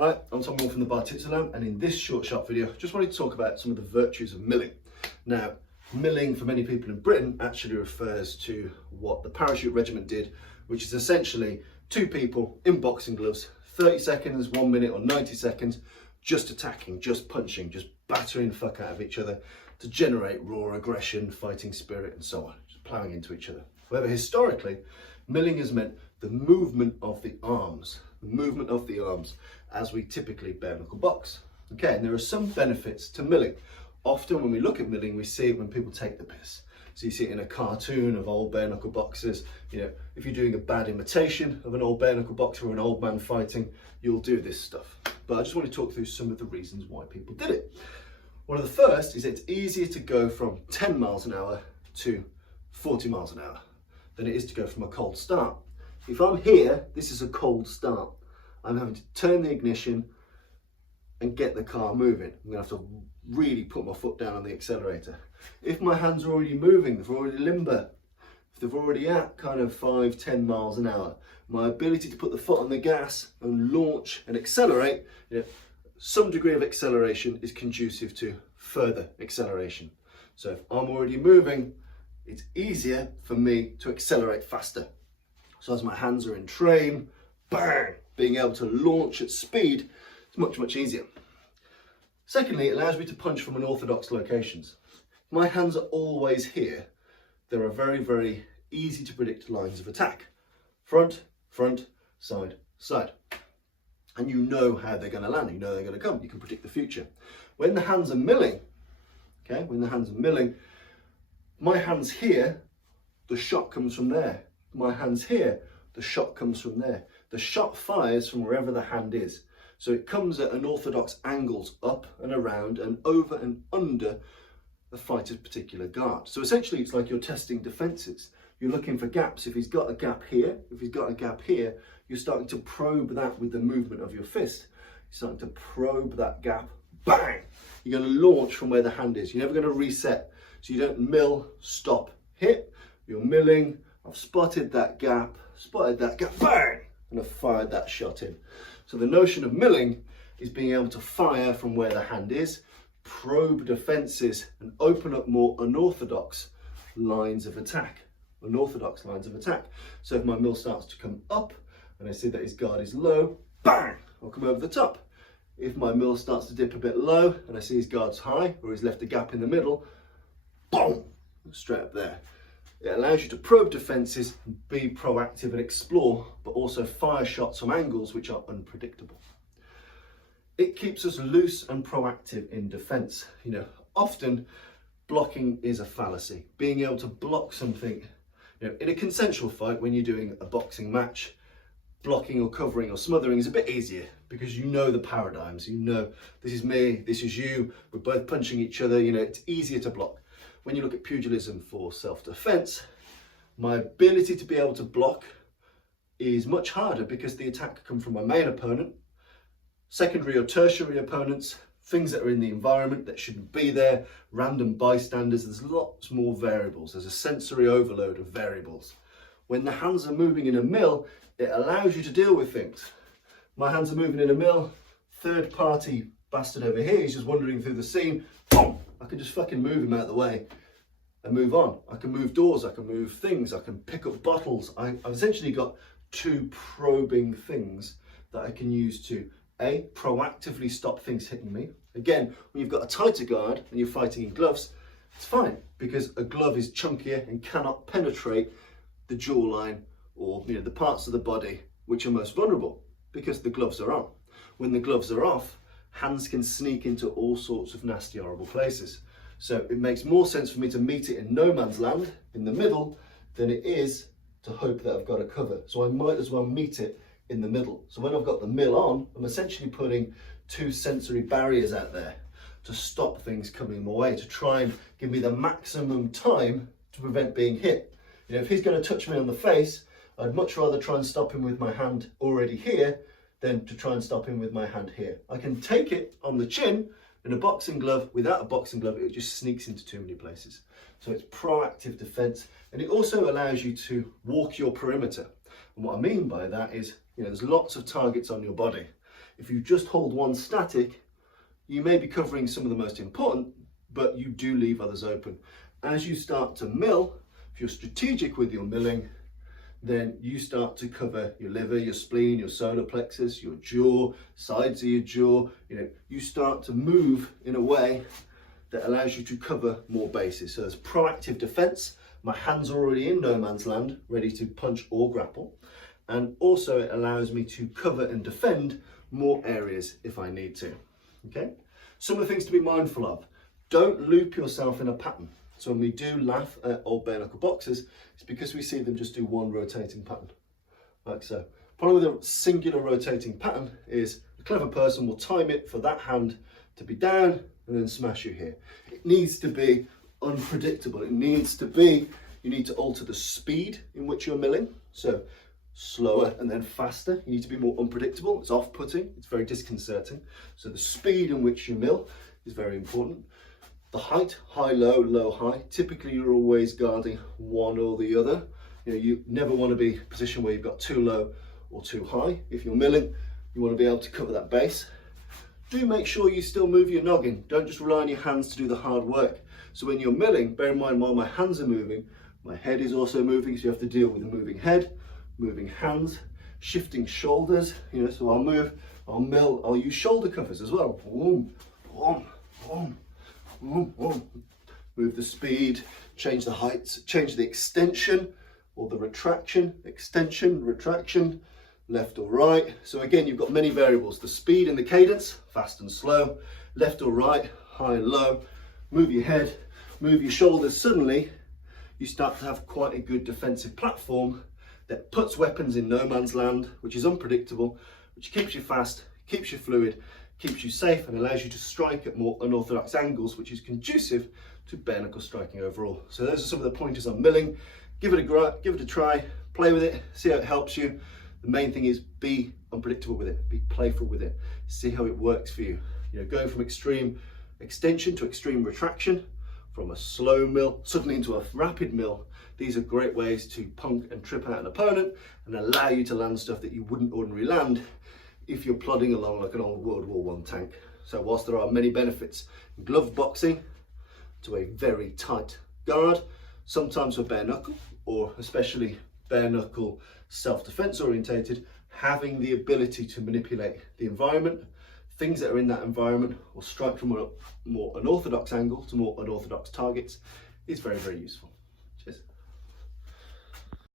Hi, I'm Tom from the Bartitsu Lab, and in this short video, just wanted to talk about some of the virtues of milling. Now, milling for many people in Britain actually refers to what the parachute regiment did, which is essentially two people in boxing gloves, 30 seconds, 1 minute or 90 seconds, just attacking, just punching, just battering the fuck out of each other to generate raw aggression, fighting spirit and so on, just ploughing into each other. However, historically, milling has meant the movement of the arms, as we typically bare knuckle box. Okay, and there are some benefits to milling. Often when we look at milling, we see it when people take the piss. So you see it in a cartoon of old bare knuckle boxers. You know, if you're doing a bad imitation of an old bare knuckle boxer or an old man fighting, you'll do this stuff. But I just want to talk through some of the reasons why people did it. One of the first is it's easier to go from 10 miles an hour to 40 miles an hour than it is to go from a cold start. If I'm here, this is a cold start. I'm having to turn the ignition and get the car moving. I'm gonna have to really put my foot down on the accelerator. If my hands are already moving, they're already limber, if they're already at kind of 5-10 miles an hour, my ability to put the foot on the gas and launch and accelerate, some degree of acceleration is conducive to further acceleration. So if I'm already moving, it's easier for me to accelerate faster. So as my hands are in train, bang, being able to launch at speed is much, much easier. Secondly, it allows me to punch from unorthodox locations. My hands are always here. There are very, very easy to predict lines of attack. Front, front, side, side. And you know how they're going to land, you know they're going to come, you can predict the future. When the hands are milling, my hands here, the shot comes from there. My hands here, the shot comes from there. The shot fires from wherever the hand is. So it comes at unorthodox angles, up and around and over and under the fighter's particular guard. So essentially it's like you're testing defences. You're looking for gaps. If he's got a gap here, if he's got a gap here, you're starting to probe that with the movement of your fist. You're starting to probe that gap, bang! You're going to launch from where the hand is. You're never going to reset. So you don't mill, stop, hit. You're milling. I've spotted that gap, bang! And I've fired that shot in. So the notion of milling is being able to fire from where the hand is, probe defences and open up more unorthodox lines of attack. So if my mill starts to come up and I see that his guard is low, bang, I'll come over the top. If my mill starts to dip a bit low and I see his guard's high or he's left a gap in the middle, boom, straight up there. It allows you to probe defences, be proactive and explore, but also fire shots from angles which are unpredictable. It keeps us loose and proactive in defence. Often blocking is a fallacy. Being able to block something, in a consensual fight when you're doing a boxing match, blocking or covering or smothering is a bit easier because you know the paradigms. You know, this is me, this is you, we're both punching each other, it's easier to block. When you look at pugilism for self-defense, my ability to be able to block is much harder because the attack can come from my main opponent, secondary or tertiary opponents, things that are in the environment that shouldn't be there, random bystanders. There's lots more variables. There's a sensory overload of variables. When the hands are moving in a mill, it allows you to deal with things. My hands are moving in a mill, third party bastard over here, he's just wandering through the scene, boom! I can just fucking move him out of the way and move on. I can move doors, I can move things, I can pick up bottles. I've essentially got two probing things that I can use to A, proactively stop things hitting me. Again, when you've got a tighter guard and you're fighting in gloves, it's fine because a glove is chunkier and cannot penetrate the jawline or the parts of the body which are most vulnerable because the gloves are on. When the gloves are off, hands can sneak into all sorts of nasty, horrible places. So it makes more sense for me to meet it in no man's land, in the middle, than it is to hope that I've got a cover. So I might as well meet it in the middle. So when I've got the mill on, I'm essentially putting two sensory barriers out there to stop things coming my way, to try and give me the maximum time to prevent being hit. If he's going to touch me on the face, I'd much rather try and stop him with my hand already here than to try and stop him with my hand here. I can take it on the chin in a boxing glove. Without a boxing glove, it just sneaks into too many places. So it's proactive defense, and it also allows you to walk your perimeter. And what I mean by that is, there's lots of targets on your body. If you just hold one static, you may be covering some of the most important, but you do leave others open. As you start to mill, if you're strategic with your milling, then you start to cover your liver, your spleen, your solar plexus, your jaw, sides of your jaw. You start to move in a way that allows you to cover more bases. So there's proactive defense. My hands are already in no man's land, ready to punch or grapple. And also it allows me to cover and defend more areas if I need to. Okay? Some of the things to be mindful of. Don't loop yourself in a pattern. So when we do laugh at old bare knuckle boxers, it's because we see them just do one rotating pattern, like so. Problem with a singular rotating pattern is a clever person will time it for that hand to be down and then smash you here. It needs to be unpredictable. It needs to be, you need to alter the speed in which you're milling. So slower and then faster. You need to be more unpredictable. It's off-putting. It's very disconcerting. So the speed in which you mill is very important. The height, high, low, low, high. Typically you're always guarding one or the other. You never want to be in a position where you've got too low or too high. If you're milling, you want to be able to cover that base. Do make sure you still move your noggin. Don't just rely on your hands to do the hard work. So when you're milling, bear in mind while my hands are moving, my head is also moving, so you have to deal with a moving head, moving hands, shifting shoulders. So I'll move, I'll mill, I'll use shoulder covers as well. Boom, boom, boom, boom, boom. Move the speed, change the heights, change the extension or the retraction, extension, retraction, left or right. So again, you've got many variables, the speed and the cadence, fast and slow, left or right, high and low. Move your head, move your shoulders. Suddenly you start to have quite a good defensive platform that puts weapons in no man's land, which is unpredictable, which keeps you fast, keeps you fluid, keeps you safe, and allows you to strike at more unorthodox angles, which is conducive to bare knuckle striking overall. So those are some of the pointers on milling. Give it a try, play with it, see how it helps you. The main thing is be unpredictable with it, be playful with it, see how it works for you. Going from extreme extension to extreme retraction, from a slow mill suddenly into a rapid mill. These are great ways to punk and trip out an opponent and allow you to land stuff that you wouldn't ordinarily land if you're plodding along like an old World War I tank. So whilst there are many benefits in glove boxing to a very tight guard, sometimes for bare knuckle, or especially bare knuckle self-defense orientated, having the ability to manipulate the environment, things that are in that environment, or strike from a more unorthodox angle to more unorthodox targets is very, very useful.